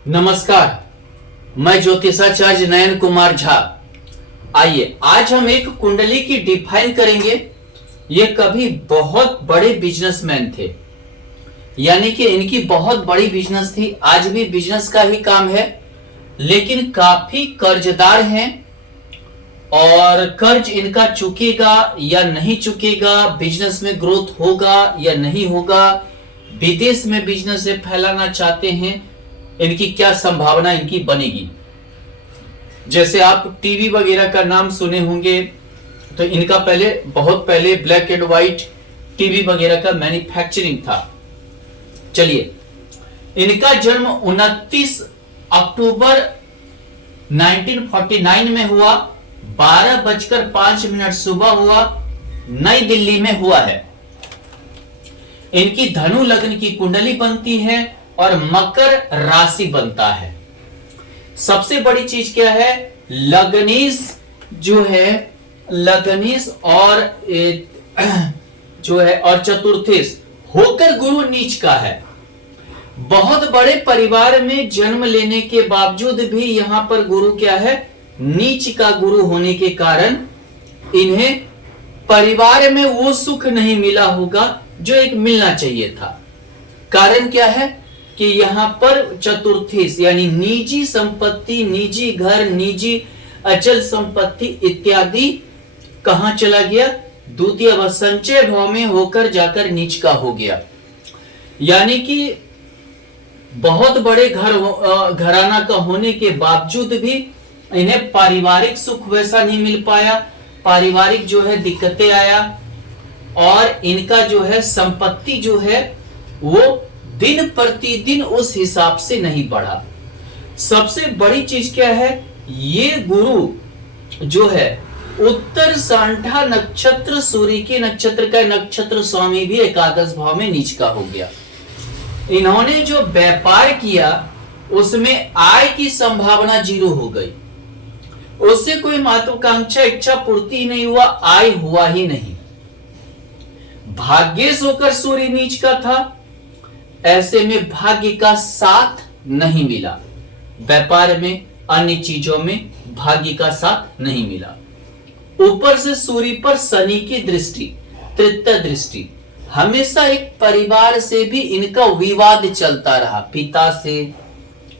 नमस्कार, मैं ज्योतिषाचार्य नयन कुमार झा। आइए आज हम एक कुंडली की डिफाइन करेंगे। ये कभी बहुत बड़े बिजनेसमैन थे, यानी कि इनकी बहुत बड़ी बिजनेस थी, आज भी बिजनेस का ही काम है, लेकिन काफी कर्जदार हैं और कर्ज इनका चुकेगा या नहीं चुकेगा, बिजनेस में ग्रोथ होगा या नहीं होगा, विदेश में बिजनेस से फैलाना चाहते हैं, इनकी क्या संभावना इनकी बनेगी। जैसे आप टीवी वगैरह का नाम सुने होंगे, तो इनका बहुत पहले ब्लैक एंड व्हाइट टीवी वगैरह का मैन्युफैक्चरिंग था। चलिए, इनका जन्म 29 अक्टूबर 1949 में हुआ, 12:05 सुबह हुआ, नई दिल्ली में हुआ है। इनकी धनु लग्न की कुंडली बनती है और मकर राशि बनता है। सबसे बड़ी चीज क्या है, लग्नीश जो है, लग्नीश और जो है और चतुर्थेश होकर गुरु नीच का है। बहुत बड़े परिवार में जन्म लेने के बावजूद भी यहां पर गुरु क्या है, नीच का गुरु होने के कारण इन्हें परिवार में वो सुख नहीं मिला होगा जो एक मिलना चाहिए था। कारण क्या है कि यहां पर चतुर्थेश यानी निजी संपत्ति, निजी घर, निजी अचल संपत्ति इत्यादि कहां चला गया, द्वितीय व संचय भाव में होकर जाकर नीच का हो गया। यानी कि बहुत बड़े घराना का होने के बावजूद भी इन्हें पारिवारिक सुख वैसा नहीं मिल पाया, पारिवारिक जो है दिक्कतें आया, और इनका जो है संपत्ति जो है वो दिन प्रतिदिन उस हिसाब से नहीं बढ़ा। सबसे बड़ी चीज क्या है, ये गुरु जो है उत्तर सांठा नक्षत्र, सूर्य के नक्षत्र का नक्षत्र स्वामी भी एकादश भाव में नीच का हो गया। इन्होंने जो व्यापार किया उसमें आय की संभावना 0 हो गई, उससे कोई महत्वाकांक्षा इच्छा पूर्ति नहीं हुआ, आय हुआ ही नहीं। भाग्येश होकर सूर्य नीच का था, ऐसे में भाग्य का साथ नहीं मिला, व्यापार में अन्य चीजों में भाग्य का साथ नहीं मिला। ऊपर से सूर्य पर शनि की दृष्टि, तृतीय दृष्टि, हमेशा एक परिवार से भी इनका विवाद चलता रहा, पिता से,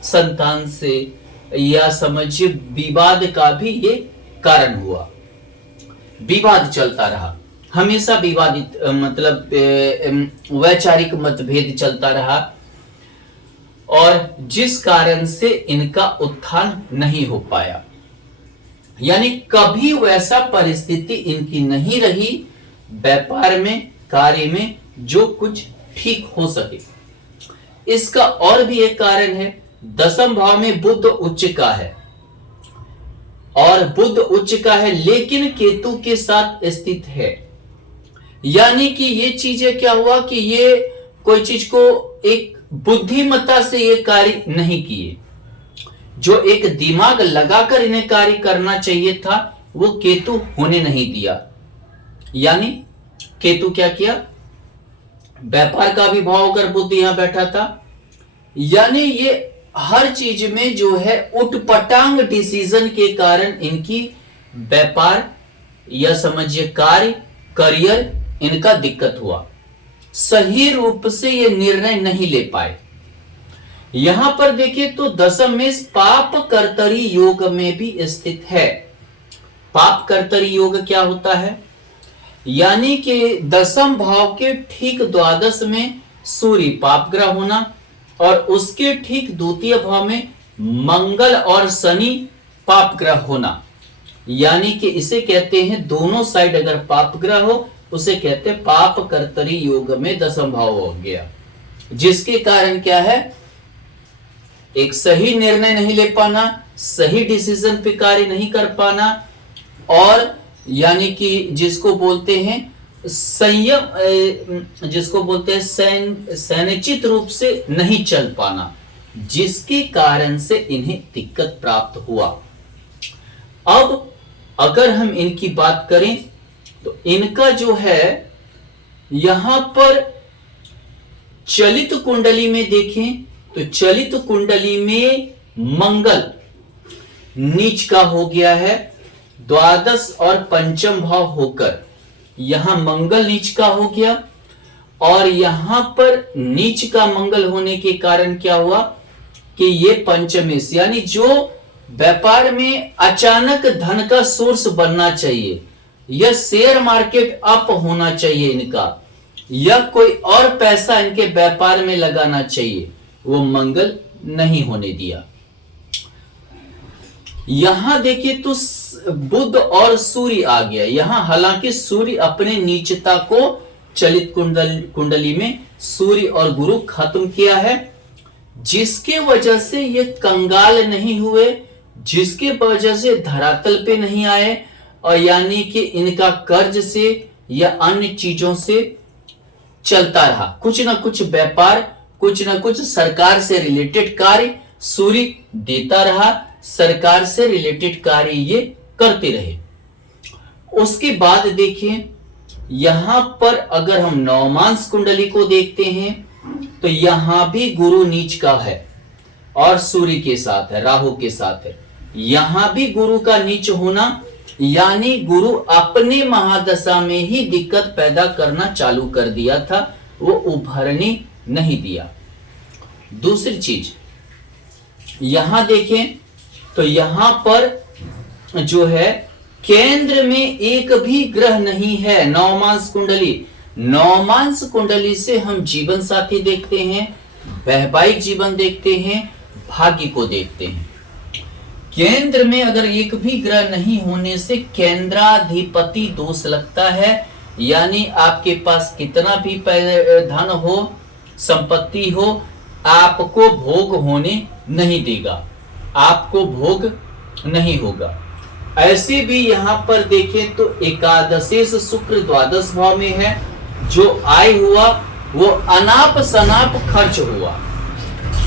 संतान से, या समझिए विवाद का भी ये कारण हुआ। विवाद चलता रहा, हमेशा विवादित मतलब वैचारिक मतभेद चलता रहा, और जिस कारण से इनका उत्थान नहीं हो पाया। यानी कभी वैसा परिस्थिति इनकी नहीं रही व्यापार में, कार्य में, जो कुछ ठीक हो सके। इसका और भी एक कारण है, दसम भाव में बुध उच्च का है, और बुध उच्च का है लेकिन केतु के साथ स्थित है। यानी कि ये चीजें क्या हुआ कि ये कोई चीज को एक बुद्धिमत्ता से ये कार्य नहीं किए, जो एक दिमाग लगाकर इन्हें कार्य करना चाहिए था वो केतु होने नहीं दिया। यानी केतु क्या किया, व्यापार का भी भाव होकर बुद्ध यहां बैठा था, यानी ये हर चीज में जो है उटपटांग डिसीजन के कारण इनकी व्यापार या समझिए कार्य, करियर, इनका दिक्कत हुआ। सही रूप से ये निर्णय नहीं ले पाए। यहां पर देखिए तो दशम में पाप कर्तरी योग में भी स्थित है। पाप कर्तरी योग क्या होता है, यानी कि दशम भाव के ठीक द्वादश में सूर्य पाप ग्रह होना, और उसके ठीक द्वितीय भाव में मंगल और शनि पाप ग्रह होना। यानी कि इसे कहते हैं, दोनों साइड अगर पाप ग्रह हो उसे कहते हैं पाप कर्तरी योग में दशम भाव हो गया, जिसके कारण क्या है, एक सही निर्णय नहीं ले पाना, सही डिसीजन पे कार्य नहीं कर पाना, और यानी कि जिसको बोलते हैं संयम, जिसको बोलते हैं संचित रूप से नहीं चल पाना, जिसके कारण से इन्हें दिक्कत प्राप्त हुआ। अब अगर हम इनकी बात करें तो इनका जो है यहां पर चलित कुंडली में देखें तो चलित कुंडली में मंगल नीच का हो गया है, द्वादश और पंचम भाव होकर यहां मंगल नीच का हो गया, और यहां पर नीच का मंगल होने के कारण क्या हुआ कि ये पंचमेश, यानी जो व्यापार में अचानक धन का सोर्स बनना चाहिए, यह शेयर मार्केट अप होना चाहिए इनका, या कोई और पैसा इनके व्यापार में लगाना चाहिए, वो मंगल नहीं होने दिया। यहां देखिए तो बुध और सूर्य आ गया यहां, हालांकि सूर्य अपने नीचता को चलित कुंडली में सूर्य और गुरु खत्म किया है, जिसके वजह से ये कंगाल नहीं हुए, जिसके वजह से धरातल पे नहीं आए, और यानी कि इनका कर्ज से या अन्य चीजों से चलता रहा, कुछ ना कुछ व्यापार, कुछ ना कुछ सरकार से रिलेटेड कार्य सूर्य देता रहा, सरकार से रिलेटेड कार्य ये करते रहे। उसके बाद देखिए यहां पर अगर हम नवमांश कुंडली को देखते हैं तो यहां भी गुरु नीच का है और सूर्य के साथ है, राहु के साथ है। यहां भी गुरु का नीच होना, यानी गुरु अपने महादशा में ही दिक्कत पैदा करना चालू कर दिया था, वो उभरने नहीं दिया। दूसरी चीज यहां देखें तो यहां पर जो है केंद्र में एक भी ग्रह नहीं है। नवमांश कुंडली, नवमांश कुंडली से हम जीवन साथी देखते हैं, वैवाहिक जीवन देखते हैं, भाग्य को देखते हैं। केंद्र में अगर एक भी ग्रह नहीं होने से केंद्राधिपति दोष लगता है, यानी आपके पास कितना भी धन हो, संपत्ति हो, आपको भोग होने नहीं देगा, आपको भोग नहीं होगा। ऐसे भी यहां पर देखें तो एकादशेष शुक्र द्वादश भाव में है, जो आय हुआ वो अनाप शनाप खर्च हुआ,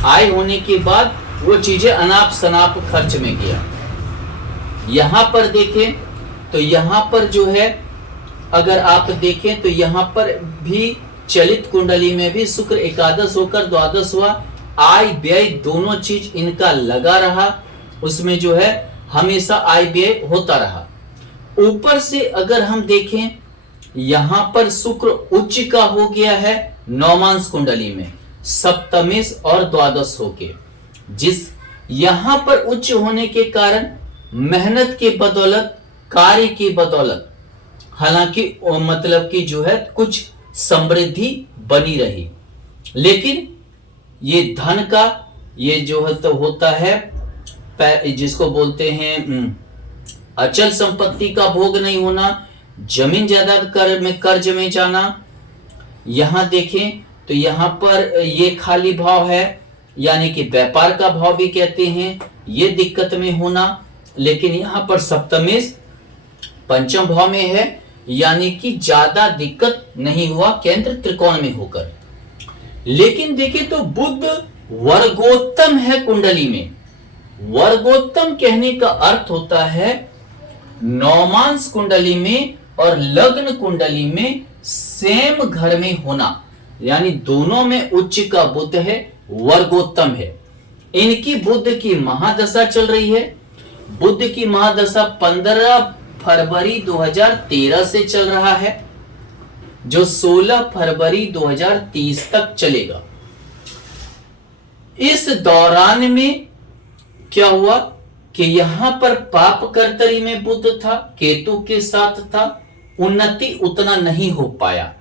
आय होने के बाद वो चीजें अनाप शनाप खर्च में गया। यहां पर देखें तो यहां पर जो है अगर आप देखें तो यहां पर भी चलित कुंडली में भी शुक्र एकादश होकर द्वादश हुआ, आय व्यय दोनों चीज इनका लगा रहा, उसमें जो है हमेशा आय व्यय होता रहा। ऊपर से अगर हम देखें यहां पर शुक्र उच्च का हो गया है नवमांश कुंडली में, सप्तमेश और द्वादश होके, जिस यहां पर उच्च होने के कारण मेहनत के बदौलत, कार्य की बदौलत, हालांकि मतलब कि जो है कुछ समृद्धि बनी रही, लेकिन ये धन का ये जो है तो होता है जिसको बोलते हैं अचल संपत्ति का भोग नहीं होना, जमीन जायदाद कर्ज में जाना। यहां देखें तो यहां पर ये खाली भाव है, यानी कि व्यापार का भाव भी कहते हैं, ये दिक्कत में होना, लेकिन यहां पर सप्तमेश पंचम भाव में है, यानी कि ज्यादा दिक्कत नहीं हुआ केंद्र त्रिकोण में होकर। लेकिन देखें तो बुध वर्गोत्तम है कुंडली में। वर्गोत्तम कहने का अर्थ होता है नवमांश कुंडली में और लग्न कुंडली में सेम घर में होना, यानी दोनों में उच्च का बुध है, वर्गोत्तम है। इनकी बुध की महादशा चल रही है। बुध की महादशा 15 फरवरी 2013 से चल रहा है, जो 16 फरवरी 2030 तक चलेगा। इस दौरान में क्या हुआ कि यहां पर पाप कर्तरी में बुध था, केतु के साथ था, उन्नति उतना नहीं हो पाया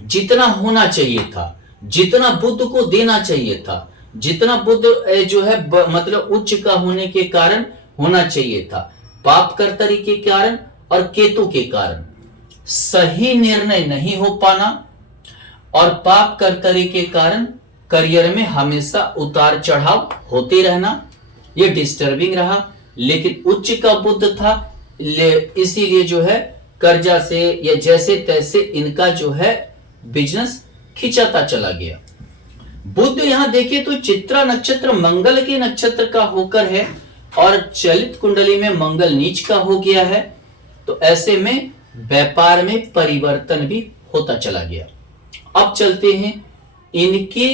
जितना होना चाहिए था, जितना बुध को देना चाहिए था, जितना बुध जो है मतलब उच्च का होने के कारण होना चाहिए था। पाप कर्तरी के कारण और केतु के कारण सही निर्णय नहीं हो पाना, और पाप कर्तरी के कारण करियर में हमेशा उतार चढ़ाव होते रहना, ये डिस्टर्बिंग रहा। लेकिन उच्च का बुध था, इसीलिए जो है कर्जा से या जैसे तैसे इनका जो है बिजनेस खिंचाता चला गया। बुध यहां देखिए तो चित्रा नक्षत्र मंगल के नक्षत्र का होकर है, और चलित कुंडली में मंगल नीच का हो गया है, तो ऐसे में व्यापार में परिवर्तन भी होता चला गया। अब चलते हैं इनके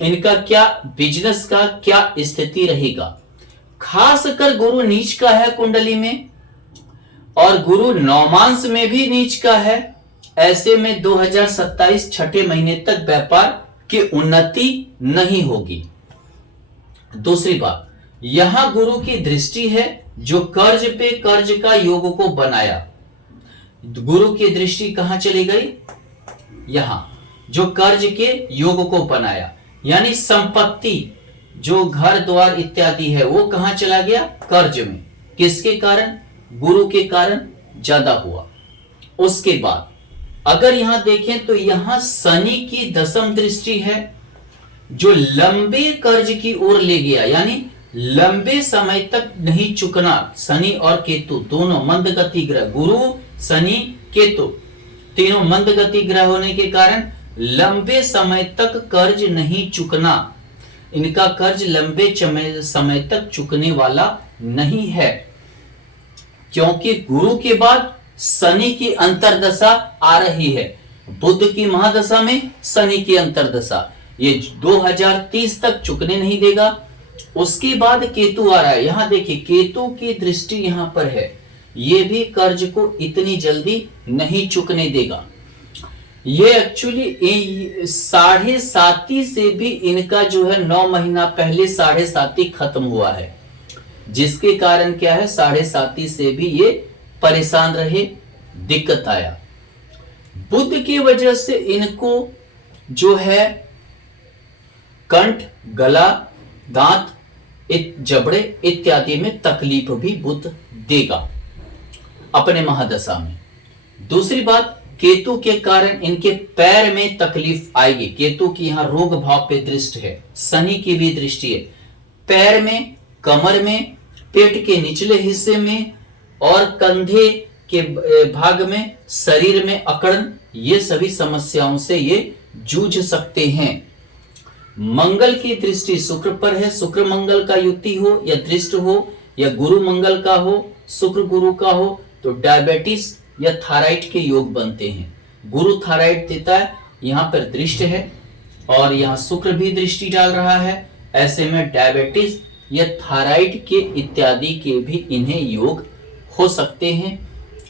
इनका क्या बिजनेस का क्या स्थिति रहेगा। खासकर गुरु नीच का है कुंडली में और गुरु नौमांश में भी नीच का है। ऐसे में 2027 छठे महीने तक व्यापार की उन्नति नहीं होगी। दूसरी बात, यहां गुरु की दृष्टि है जो कर्ज पे कर्ज का योग को बनाया। गुरु की दृष्टि कहां चली गई, यहां जो कर्ज के योग को बनाया, यानी संपत्ति जो घर द्वार इत्यादि है वो कहां चला गया, कर्ज में। किसके कारण, गुरु के कारण ज्यादा हुआ। उसके बाद अगर यहां देखें तो यहां शनि की दशम दृष्टि है जो लंबे कर्ज की ओर ले गया, यानी लंबे समय तक नहीं चुकना। शनि और केतु दोनों मंद गति ग्रह, गुरु शनि केतु तीनों मंद गति ग्रह होने के कारण लंबे समय तक कर्ज नहीं चुकना। इनका कर्ज लंबे समय तक चुकने वाला नहीं है, क्योंकि गुरु के बाद शनि की अंतरदशा आ रही है। बुध की महादशा में शनि की अंतरदशा, ये 2030 तक चुकने नहीं देगा। उसके बाद केतु आ रहा है, यहां देखिए केतु की दृष्टि यहां पर है, ये भी कर्ज को इतनी जल्दी नहीं चुकने देगा। ये एक्चुअली 7.5 से भी इनका जो है 9 महीना पहले 7.5 खत्म हुआ है, जिसके कारण क्या है 7.5 से भी ये परेशान रहे, दिक्कत आया। बुध की वजह से इनको जो है कंठ, गला, दांत, जबड़े इत्यादि में तकलीफ भी बुध देगा अपने महादशा में। दूसरी बात, केतु के कारण इनके पैर में तकलीफ आएगी। केतु की यहां रोग भाव पे दृष्टि है, शनि की भी दृष्टि है। पैर में, कमर में, पेट के निचले हिस्से में और कंधे के भाग में, शरीर में अकड़न, ये सभी समस्याओं से ये जूझ सकते हैं। मंगल की दृष्टि शुक्र पर है, शुक्र मंगल का युति हो या दृष्ट हो या गुरु मंगल का हो, शुक्र गुरु का हो तो डायबिटीज या थायराइड के योग बनते हैं। गुरु थायराइड देता है, यहाँ पर दृष्ट है और यहाँ शुक्र भी दृष्टि डाल रहा है। ऐसे में डायबिटीज या थायराइड के इत्यादि के भी इन्हें योग हो सकते हैं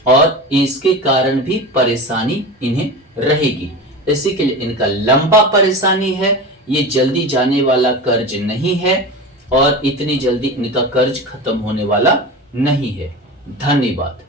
और इसके कारण भी परेशानी इन्हें रहेगी। इसी के लिए इनका लंबा परेशानी है, ये जल्दी जाने वाला कर्ज नहीं है और इतनी जल्दी इनका कर्ज खत्म होने वाला नहीं है। धन्यवाद।